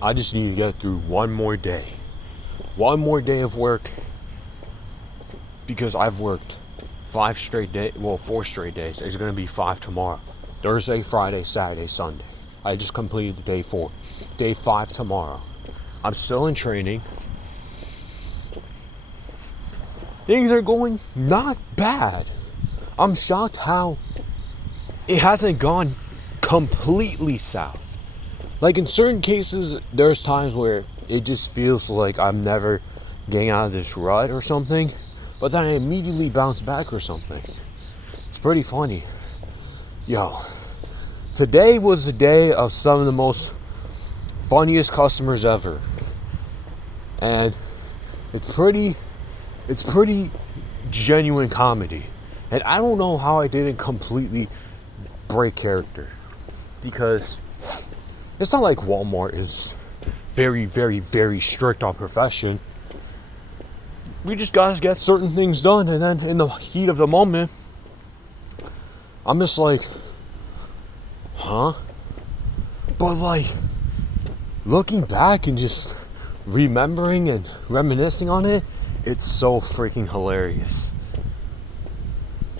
I just need to get through one more day. One more day of work, because I've worked 4 straight days. It's going to be 5 tomorrow. Thursday, Friday, Saturday, Sunday. I just completed day 4. Day 5 tomorrow. I'm still in training. Things are going not bad. I'm shocked how it hasn't gone completely south. Like in certain cases, there's times where it just feels like I'm never getting out of this rut or something, but then I immediately bounce back or something. It's pretty funny. Yo, today was a day of some of the most funniest customers ever. And it's pretty genuine comedy. And I don't know how I didn't completely break character, because it's not like Walmart is very, very, very strict on profession. We just gotta get certain things done, and then in the heat of the moment, I'm just like, huh? But like, looking back and just remembering and reminiscing on it, it's so freaking hilarious.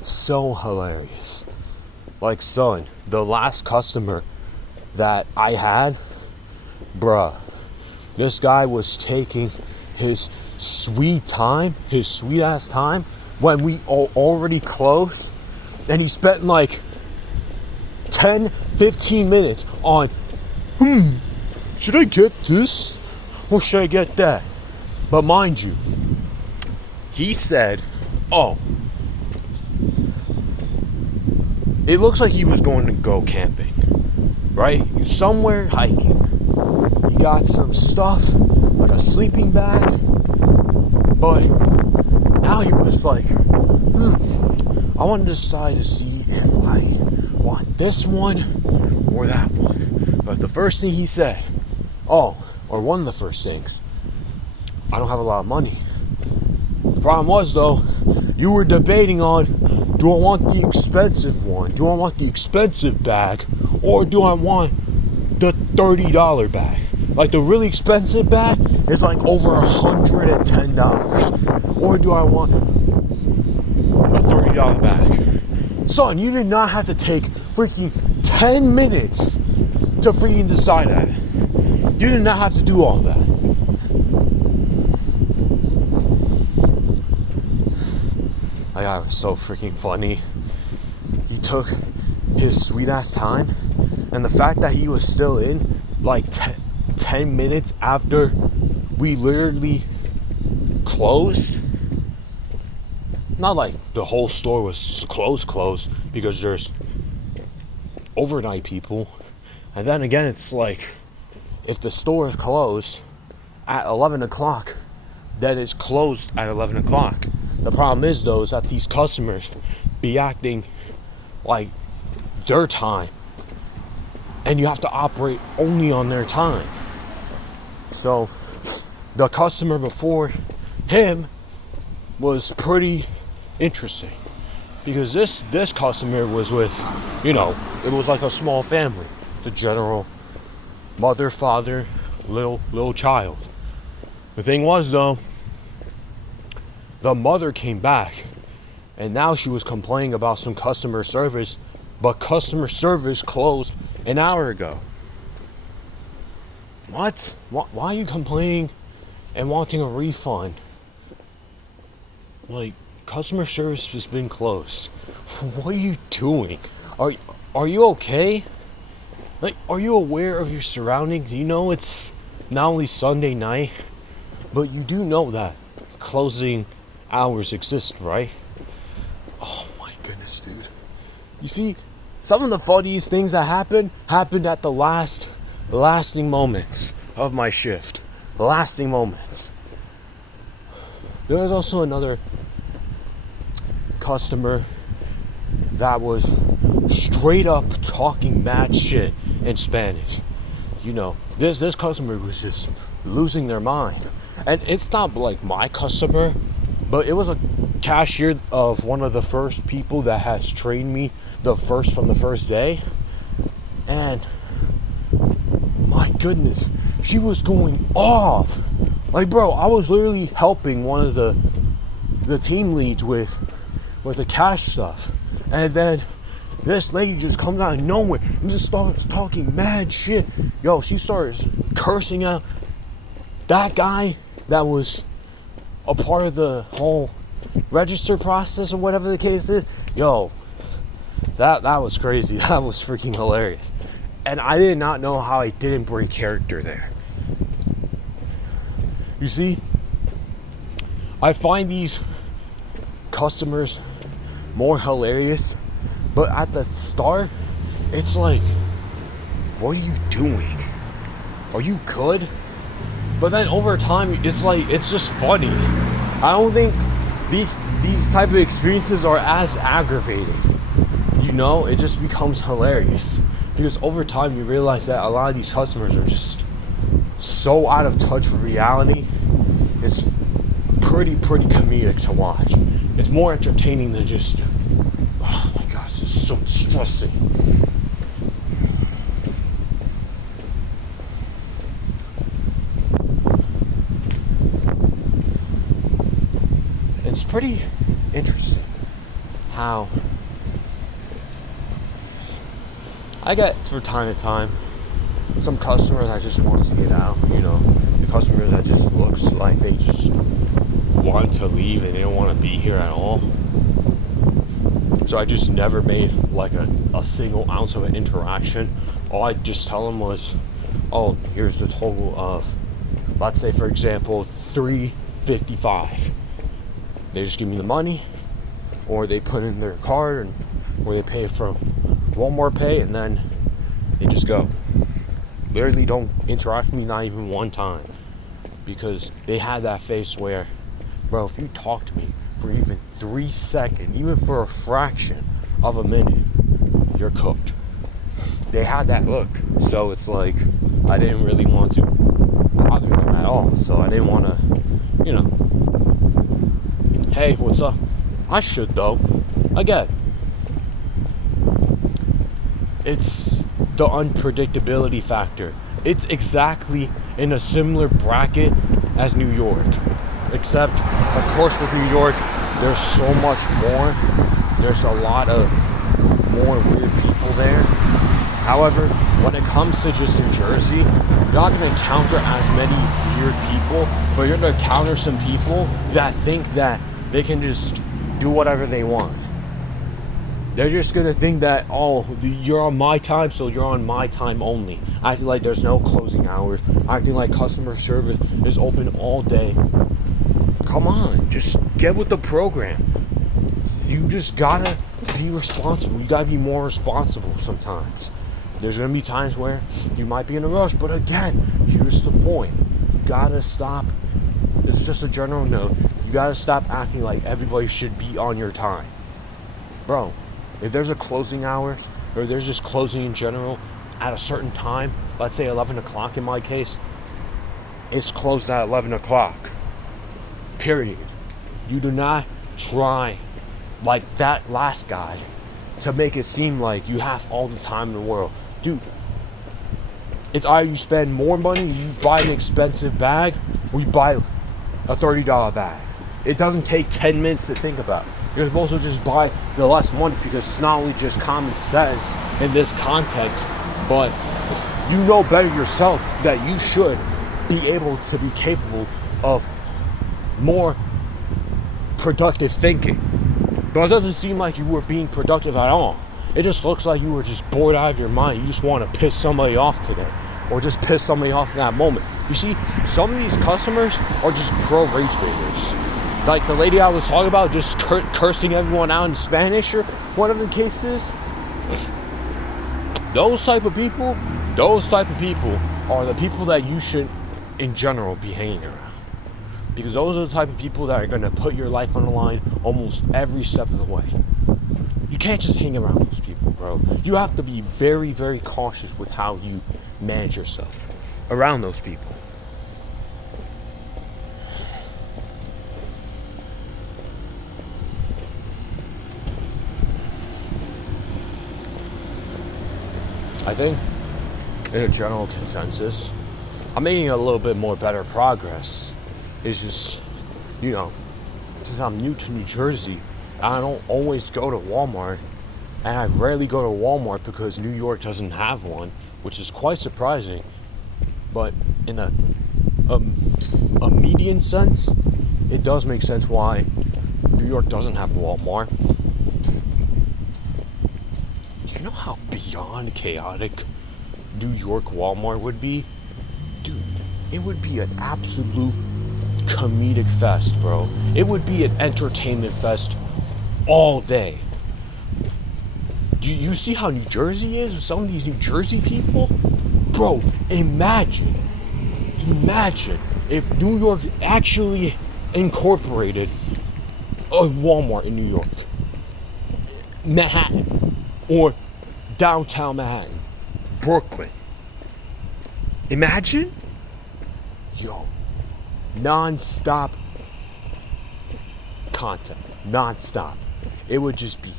So hilarious. Like, son, the last customer that I had, bruh, this guy was taking his sweet ass time when we already closed, and he spent like 10-15 minutes on, should I get this or should I get that? But mind you, he said, oh, it looks like he was going to go camping, right? Somewhere hiking. He got some stuff, like a sleeping bag, but now he was like, I want to decide to see if I want this one or that one. But the first thing he said, or one of the first things, I don't have a lot of money. The problem was, though, you were debating on, do I want the expensive one? Do I want the expensive bag? Or do I want the $30 bag? Like, the really expensive bag is like over $110. Or do I want a $30 bag? Son, you did not have to take freaking 10 minutes to freaking decide that. You did not have to do all that. Like, that was so freaking funny. He took his sweet ass time, and the fact that he was still in like 10 minutes after we literally closed. Not like the whole store was closed, because there's overnight people. And then again, it's like, if the store is closed at 11 o'clock, then it's closed at 11 o'clock. The problem is, though, is that these customers be acting like their time, and you have to operate only on their time. So the customer before him was pretty interesting, because this customer was with, it was like a small family, the general mother, father, little child. The thing was, though, the mother came back, and now she was complaining about some customer service, but customer service closed an hour ago. What? Why are you complaining and wanting a refund? Like, customer service has been closed. What are you doing? Are you okay? Like, are you aware of your surroundings? You know it's not only Sunday night, but you do know that closing hours exist, right? Oh my goodness, dude. You see, some of the funniest things that happened at the lasting moments of my shift. Lasting moments. There was also another customer that was straight up talking mad shit in Spanish. This customer was just losing their mind. And it's not like my customer, but it was a cashier of one of the first people that has trained me from the first day. And my goodness, she was going off. Like, bro, I was literally helping one of the team leads with the cash stuff, and then this lady just comes out of nowhere and just starts talking mad shit. Yo, she starts cursing out that guy that was a part of the whole register process or whatever the case is. Yo, that was crazy. That was freaking hilarious. And I did not know how I didn't bring character there. You see, I find these customers more hilarious, but at the start, it's like, what are you doing? Are you good? But then over time, it's like, it's just funny. I don't think these type of experiences are as aggravating. You know, it just becomes hilarious. Because over time, you realize that a lot of these customers are just so out of touch with reality. It's pretty comedic to watch. It's more entertaining than just, oh my gosh, this is so stressing. It's pretty interesting how I get, from time to time, some customer that just wants to get out, you know, the customer that just looks like they just want to leave and they don't want to be here at all. So I just never made like a single ounce of an interaction. All I just tell them was, oh, here's the total of, let's say for example, $3.55. They just give me the money, or they put in their card, or they pay from Walmart Pay, and then they just go. Literally don't interact with me, not even one time, because they had that face where, bro, if you talk to me for even 3 seconds, even for a fraction of a minute, you're cooked. They had that look, so it's like I didn't really want to bother them at all. So I didn't want to, you know, hey, what's up? I should though. Again, it's the unpredictability factor. It's exactly in a similar bracket as New York, except of course with New York there's so much more. There's a lot of more weird people there. However, when it comes to just in Jersey, you're not going to encounter as many weird people, but you're going to encounter some people that think that they can just do whatever they want. They're just gonna think that, oh, you're on my time, so you're on my time only. Acting like there's no closing hours. Acting like customer service is open all day. Come on, just get with the program. You just gotta be responsible. You gotta be more responsible sometimes. There's gonna be times where you might be in a rush, but again, here's the point. You gotta stop. This is just a general note. You gotta stop acting like everybody should be on your time. Bro, if there's a closing hours, or there's just closing in general at a certain time, let's say 11 o'clock in my case, it's closed at 11 o'clock. Period. You do not try, like that last guy, to make it seem like you have all the time in the world. Dude, it's either you spend more money, you buy an expensive bag, or you buy a $30 bag. It doesn't take 10 minutes to think about. You're supposed to just buy the less money, because it's not only just common sense in this context, but you know better yourself that you should be able to be capable of more productive thinking. But it doesn't seem like you were being productive at all. It just looks like you were just bored out of your mind. You just want to piss somebody off today, or just piss somebody off in that moment. You see, some of these customers are just pro rage baiters. Like the lady I was talking about, just cursing everyone out in Spanish or whatever the case is. Those type of people are the people that you should, in general, be hanging around. Because those are the type of people that are going to put your life on the line almost every step of the way. You can't just hang around those people, bro. You have to be very, very cautious with how you manage yourself around those people. I think in a general consensus, I'm making a little bit more better progress. It's just, since I'm new to New Jersey, I don't always go to Walmart, and I rarely go to Walmart because New York doesn't have one, which is quite surprising. But in a median sense, it does make sense why New York doesn't have Walmart. You know how beyond chaotic New York Walmart would be? Dude, it would be an absolute comedic fest, bro. It would be an entertainment fest all day. Do you see how New Jersey is with some of these New Jersey people? Bro, imagine if New York actually incorporated a Walmart in New York, Manhattan, or downtown Manhattan, Brooklyn. Imagine, non-stop content, non-stop. It would just be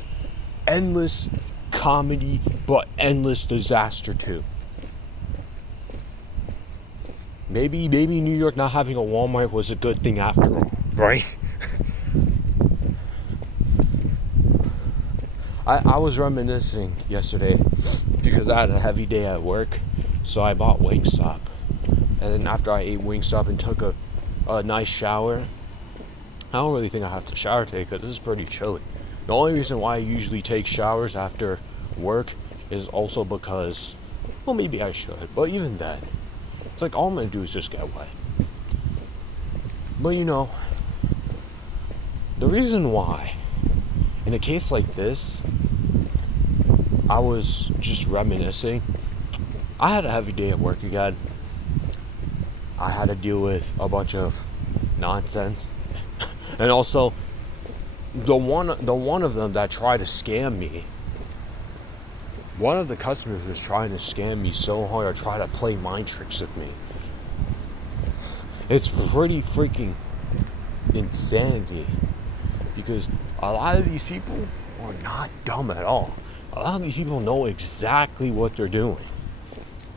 endless comedy, but endless disaster too. Maybe New York not having a Walmart was a good thing after all, right? I was reminiscing yesterday because I had a heavy day at work, so I bought Wingstop. And then after I ate Wingstop and took a nice shower, I don't really think I have to shower today because this is pretty chilly. The only reason why I usually take showers after work is also because, well, maybe I should, but even then, it's like all I'm gonna do is just get wet. But the reason why, in a case like this, I was just reminiscing. I had a heavy day at work again. I had to deal with a bunch of nonsense. And also, the one of them that tried to scam me, one of the customers was trying to scam me so hard, or try to play mind tricks with me. It's pretty freaking insanity, because a lot of these people are not dumb at all. A lot of these people know exactly what they're doing.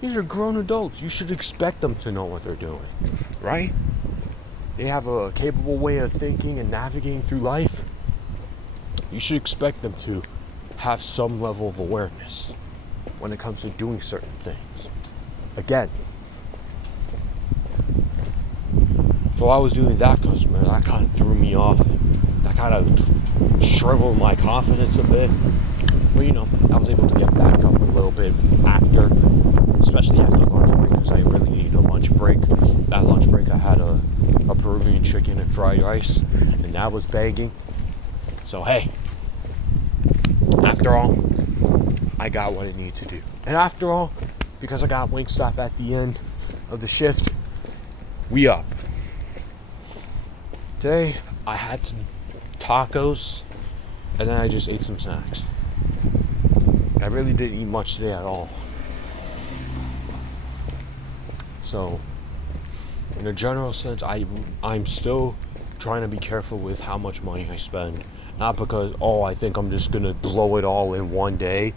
These are grown adults. You should expect them to know what they're doing, right? They have a capable way of thinking and navigating through life. You should expect them to have some level of awareness when it comes to doing certain things. Again, so I was doing that customer, that kind of threw me off. That kind of shriveled my confidence a bit. But I was able to get back up a little bit after, especially after lunch break, because I really needed a lunch break. That lunch break I had a Peruvian chicken and fried rice, and that was banging. So hey, after all, I got what I needed to do. And after all, because I got Wingstop at the end of the shift, we up. Today, I had some tacos, and then I just ate some snacks. I really didn't eat much today at all. So, in a general sense, I'm still trying to be careful with how much money I spend. Not because, I think I'm just going to blow it all in one day.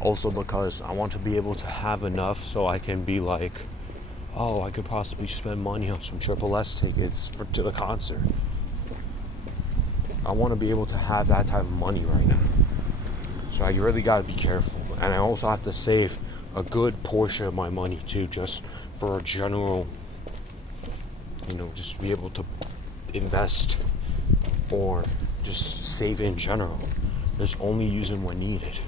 Also because I want to be able to have enough so I can be like, I could possibly spend money on some Triple S tickets to the concert. I want to be able to have that type of money right now. So I really got to be careful. And I also have to save a good portion of my money too, just for a general, just be able to invest or just save in general. Just only using when needed.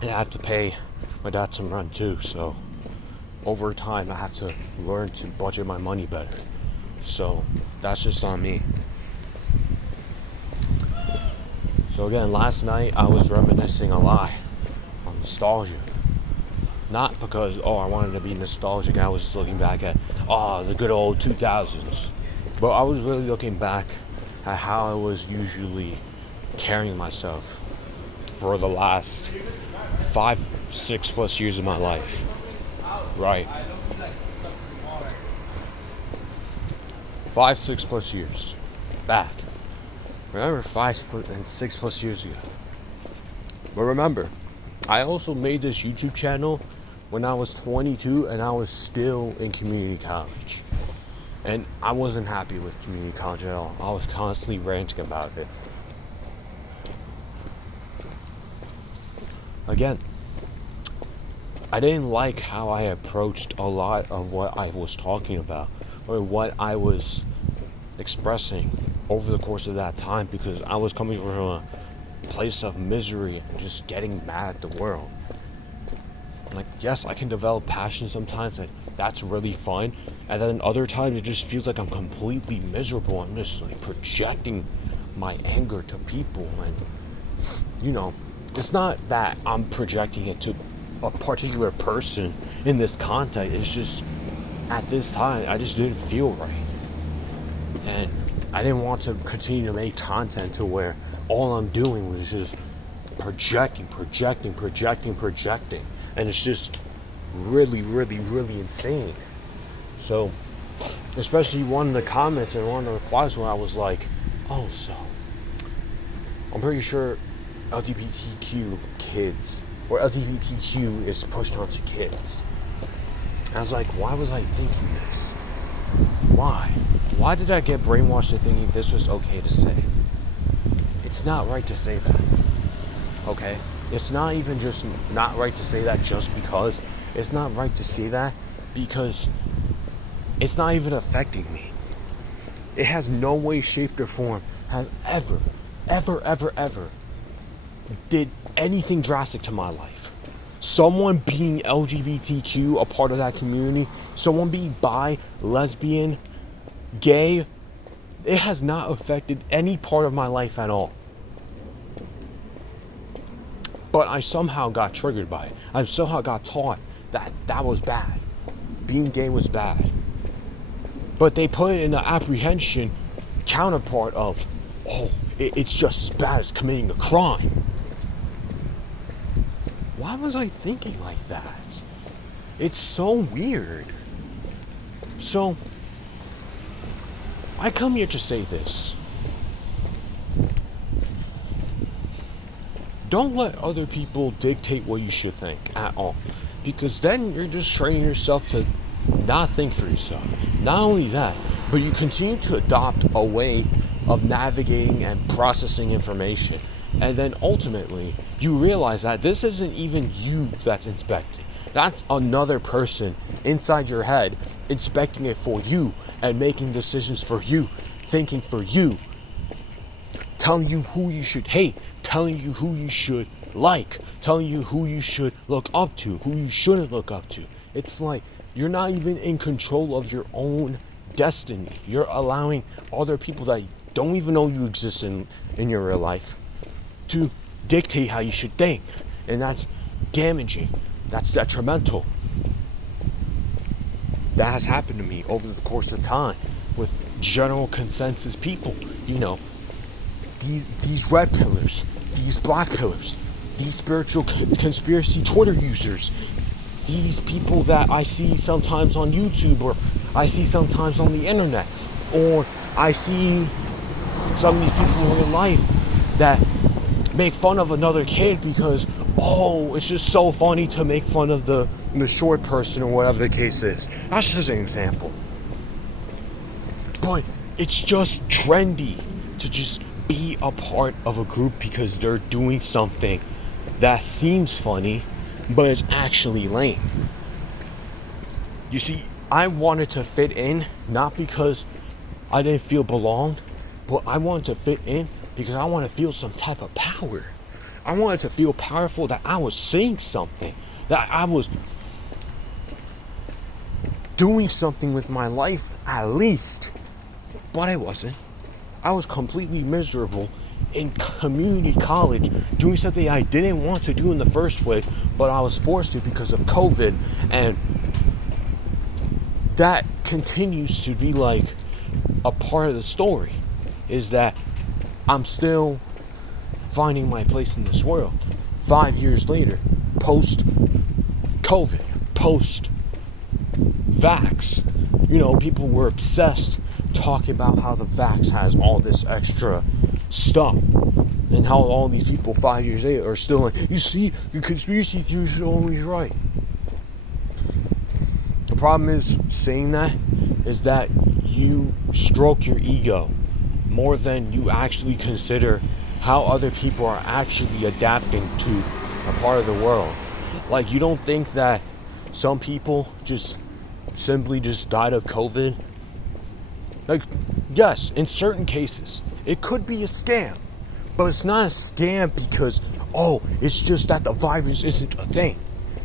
And I have to pay my dad some rent too, so over time I have to learn to budget my money better. So that's just on me. So again, last night I was reminiscing a lot on nostalgia. Not because, I wanted to be nostalgic, I was just looking back at, the good old 2000s. But I was really looking back at how I was usually carrying myself for the last 5-6 plus years of my life. Right. 5-6 plus years back. Remember 6 plus years ago. But remember, I also made this YouTube channel when I was 22 and I was still in community college. And I wasn't happy with community college at all. I was constantly ranting about it. Again, I didn't like how I approached a lot of what I was talking about or what I was expressing over the course of that time, because I was coming from a place of misery and just getting mad at the world. Like, yes, I can develop passion sometimes, and that's really fun, and then other times it just feels like I'm completely miserable. I'm just like projecting my anger to people, and you know, it's not that I'm projecting it to a particular person in this context. It's just at this time I just didn't feel right, and I didn't want to continue to make content to where all I'm doing was just projecting, and it's just really insane. So especially one of the comments and one of the replies where I was like, oh, so I'm pretty sure LGBTQ kids, or LGBTQ is pushed onto kids. I was like, why was I thinking this? Why did I get brainwashed into thinking this was okay to say? It's not right to say that, okay? It's not even just not right to say that just because. It's not right to say that because it's not even affecting me. It has no way, shape, or form has ever did anything drastic to my life. Someone being LGBTQ, a part of that community, someone being bi, lesbian, gay, it has not affected any part of my life at all. But I somehow got triggered by it. I somehow got taught that that was bad. Being gay was bad. But they put it in the apprehension counterpart of, oh, it's just as bad as committing a crime. Why was I thinking like that? It's so weird. So, I come here to say this. Don't let other people dictate what you should think at all. Because then you're just training yourself to not think for yourself. Not only that, but you continue to adopt a way of navigating and processing information. And then ultimately, you realize that this isn't even you that's inspecting. That's another person inside your head inspecting it for you and making decisions for you, thinking for you, telling you who you should hate, telling you who you should like, telling you who you should look up to, who you shouldn't look up to. It's like you're not even in control of your own destiny. You're allowing other people that don't even know you exist in your real life to dictate how you should think. And that's damaging. That's detrimental. That has happened to me over the course of time with general consensus people. You know, these red pillars, these black pillars, these spiritual conspiracy Twitter users, these people that I see sometimes on YouTube, or I see sometimes on the internet, or I see some of these people in real life that make fun of another kid because, oh, it's just so funny to make fun of the short person, or whatever the case is. That's just an example. But it's just trendy to just be a part of a group because they're doing something that seems funny, but it's actually lame. You see, I wanted to fit in, not because I didn't feel belonged, but I wanted to fit in because I want to feel some type of power. I wanted to feel powerful, that I was saying something, that I was doing something with my life at least. But I wasn't. I was completely miserable in community college, doing something I didn't want to do in the first place, but I was forced to because of COVID. And that continues to be like a part of the story, is that I'm still finding my place in this world 5 years later, post COVID, post vax. You know, people were obsessed talking about how the vax has all this extra stuff, and how all these people 5 years later are still like, you see, the conspiracy theories are always right. problem is saying that is that you stroke your ego more than you actually consider how other people are actually adapting to a part of the world. Like, you don't think that some people just simply just died of COVID? Like, yes, in certain cases, it could be a scam, but it's not a scam because, oh, it's just that the virus isn't a thing.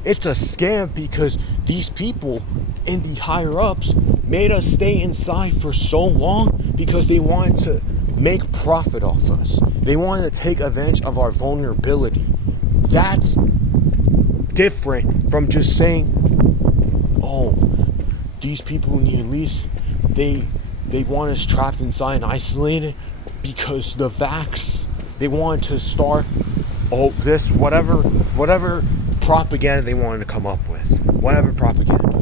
It's a scam because these people in the higher ups made us stay inside for so long because they wanted to make profit off us. They wanted to take advantage of our vulnerability. That's different from just saying, oh, these people in the elites, they want us trapped inside and isolated because the vax, they wanted to start, this, whatever propaganda they wanted to come up with. Whatever propaganda.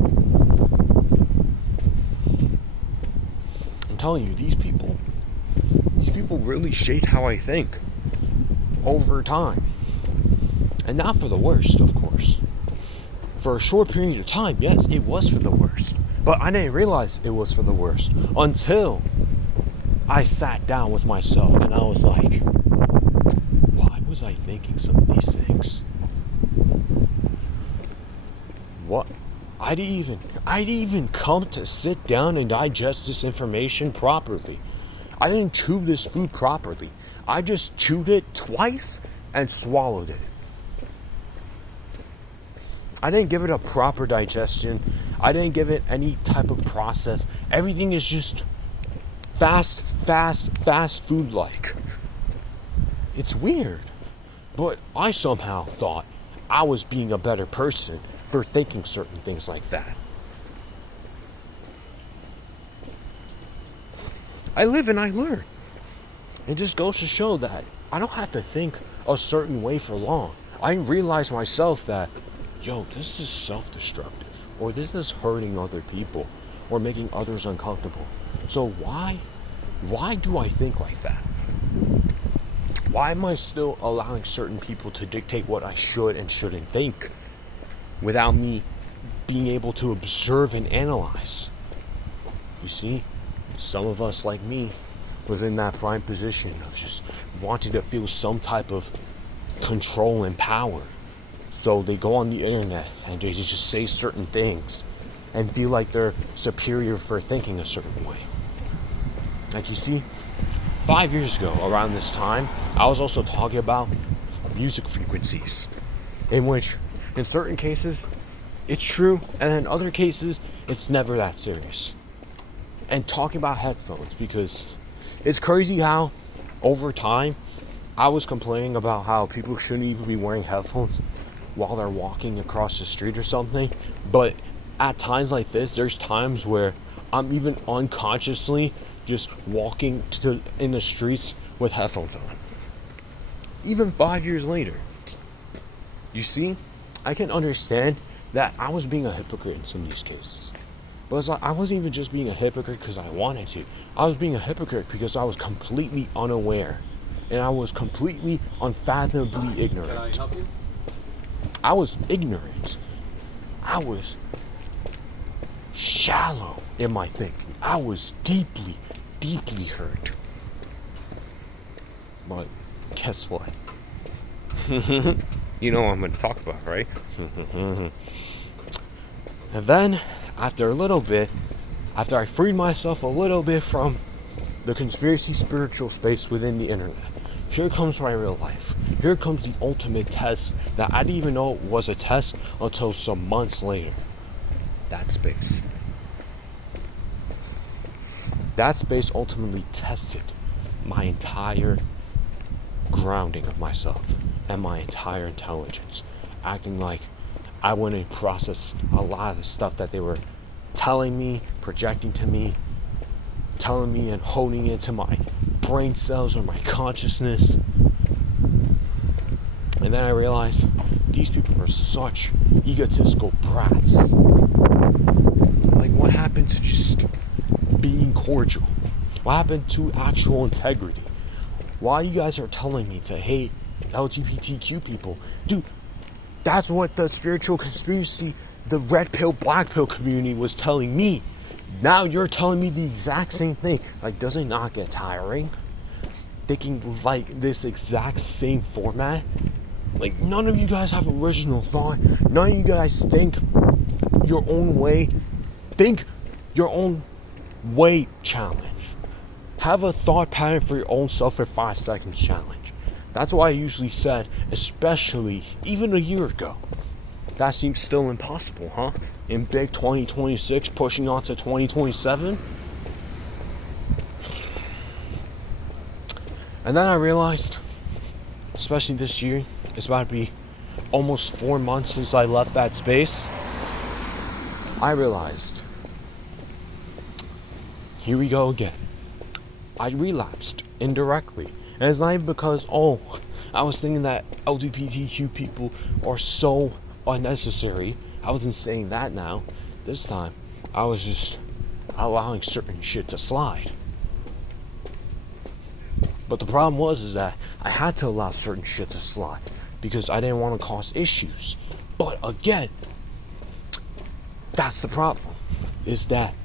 I'm telling you, these people really shaped how I think over time. And not for the worst, of course. For a short period of time, yes, it was for the worst. But I didn't realize it was for the worst until I sat down with myself and I was like, why was I thinking some of these things? What? I'd even come to sit down and digest this information properly. I didn't chew this food properly. I just chewed it twice and swallowed it. I didn't give it a proper digestion. I didn't give it any type of process. Everything is just fast food like. It's weird. But I somehow thought I was being a better person for thinking certain things like that. I live and I learn. It just goes to show that I don't have to think a certain way for long. I realize myself that, this is self-destructive, or this is hurting other people, or making others uncomfortable. So why do I think like that? Why am I still allowing certain people to dictate what I should and shouldn't think without me being able to observe and analyze? You see, some of us, like me, was in that prime position of just wanting to feel some type of control and power. So they go on the internet and they just say certain things and feel like they're superior for thinking a certain way. Like, you see, 5 years ago, around this time, I was also talking about music frequencies, in which, in certain cases, it's true, and in other cases, it's never that serious. And talking about headphones, because it's crazy how, over time, I was complaining about how people shouldn't even be wearing headphones while they're walking across the street or something. But at times like this, there's times where I'm even unconsciously just walking in the streets with headphones on. Even 5 years later. You see, I can understand that I was being a hypocrite in some of these cases. But it's like, I wasn't even just being a hypocrite because I wanted to. I was being a hypocrite because I was completely unaware. And I was completely unfathomably ignorant. Can I help you? I was ignorant. I was shallow in my thinking. I was deeply hurt. But guess what? You know what I'm going to talk about, right? And then, after a little bit, after I freed myself a little bit from the conspiracy spiritual space within the internet, here comes my real life. Here comes the ultimate test that I didn't even know was a test until some months later. That space. That space ultimately tested my entire grounding of myself and my entire intelligence, acting like I wouldn't process a lot of the stuff that they were telling me, projecting to me, telling me and honing into my brain cells or my consciousness. And then I realized these people are such egotistical brats. Like, what happened to just being cordial? What happened to actual integrity? Why you guys are telling me to hate LGBTQ people? Dude, that's what the spiritual conspiracy the red pill, black pill community was telling me. Now you're telling me the exact same thing. Like, does it not get tiring? Thinking like this exact same format? Like, none of you guys have original thought. None of you guys think your own way. Think your own way challenge. Have a thought pattern for your own self for 5 seconds challenge. That's why I usually said, especially even a year ago. That seems still impossible, huh? In big 2026, pushing on to 2027. And then I realized, especially this year, it's about to be almost 4 months since I left that space. I realized, here we go again. I relapsed indirectly. And it's not even because, I was thinking that LGBTQ people are so unnecessary. I wasn't saying that now. This time, I was just allowing certain shit to slide. But the problem is that I had to allow certain shit to slide because I didn't want to cause issues. But again, that's the problem, is that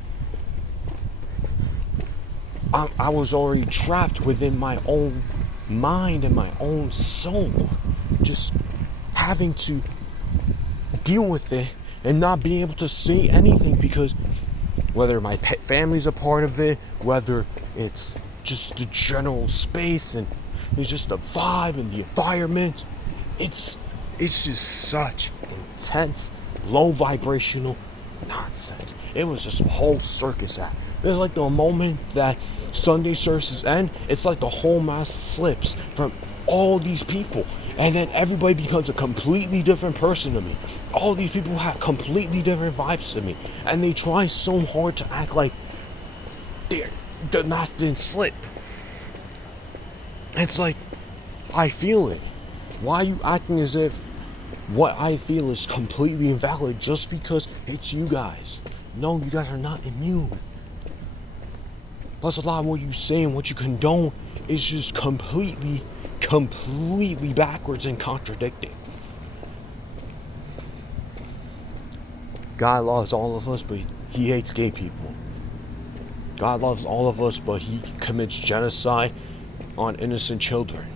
I was already trapped within my own mind and my own soul, just having to deal with it and not being able to say anything because whether my family's a part of it, whether it's just the general space and it's just the vibe and the environment, it's just such intense, low vibrational nonsense. It was just a whole circus act. It's like the moment that Sunday services end, it's like the whole mass slips from all these people, and then everybody becomes a completely different person to me. All these people have completely different vibes to me, and they try so hard to act like the mask didn't slip. It's like, I feel it. Why are you acting as if what I feel is completely invalid just because it's you guys? No, you guys are not immune. Plus, a lot of what you say and what you condone is just completely backwards and contradicting. God loves all of us, but he hates gay people. God loves all of us, but he commits genocide on innocent children.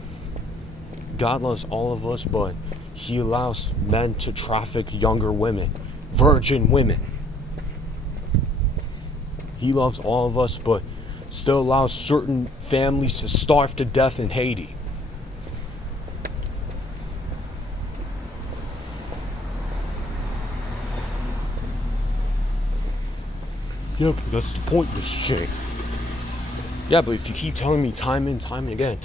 God loves all of us, but he allows men to traffic younger women, virgin women. He loves all of us, but still allows certain families to starve to death in Haiti. Yeah, but that's the point, Mr. Shane. Yeah, but if you keep telling me time and time again,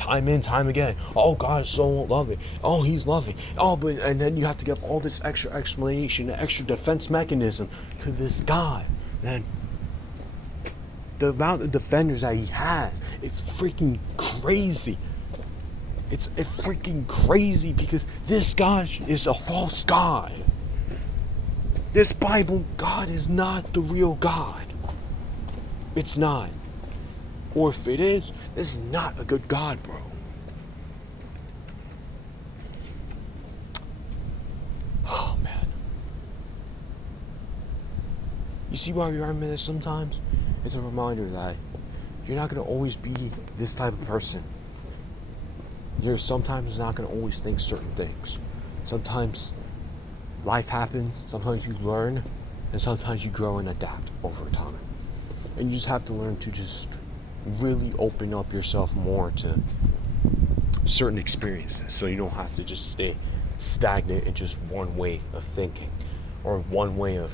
oh, God so won't love it. Oh, he's loving. Oh, but and then you have to give all this extra explanation, extra defense mechanism to this guy. Then the amount of defenders that he has, it's freaking crazy. It's freaking crazy because this God is a false God. This Bible God is not the real God. It's not. Or if it is, this is not a good God, bro. Oh, man. You see why we are in this sometimes? It's a reminder that you're not going to always be this type of person. You're sometimes not going to always think certain things. Sometimes life happens, sometimes you learn, and sometimes you grow and adapt over time. And you just have to learn to just really open up yourself more to certain experiences so you don't have to just stay stagnant in just one way of thinking or one way of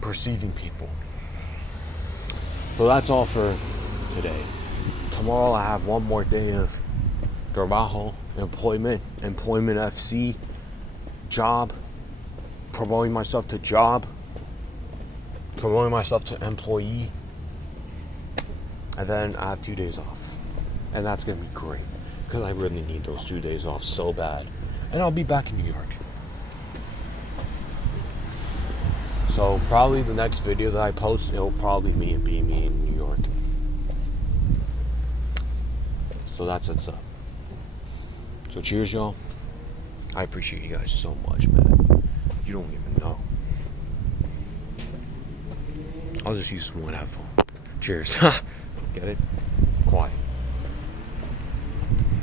perceiving people. So that's all for today. Tomorrow I have one more day of trabajo, employment FC, job, promoting myself to job, promoting myself to employee, and then I have 2 days off. And that's going to be great because I really need those 2 days off so bad. And I'll be back in New York. So probably the next video that I post, it'll probably be me in New York. So that's what's up. So cheers, y'all. I appreciate you guys so much, man. You don't even know. I'll just use one headphone. Cheers. Get it? Quiet.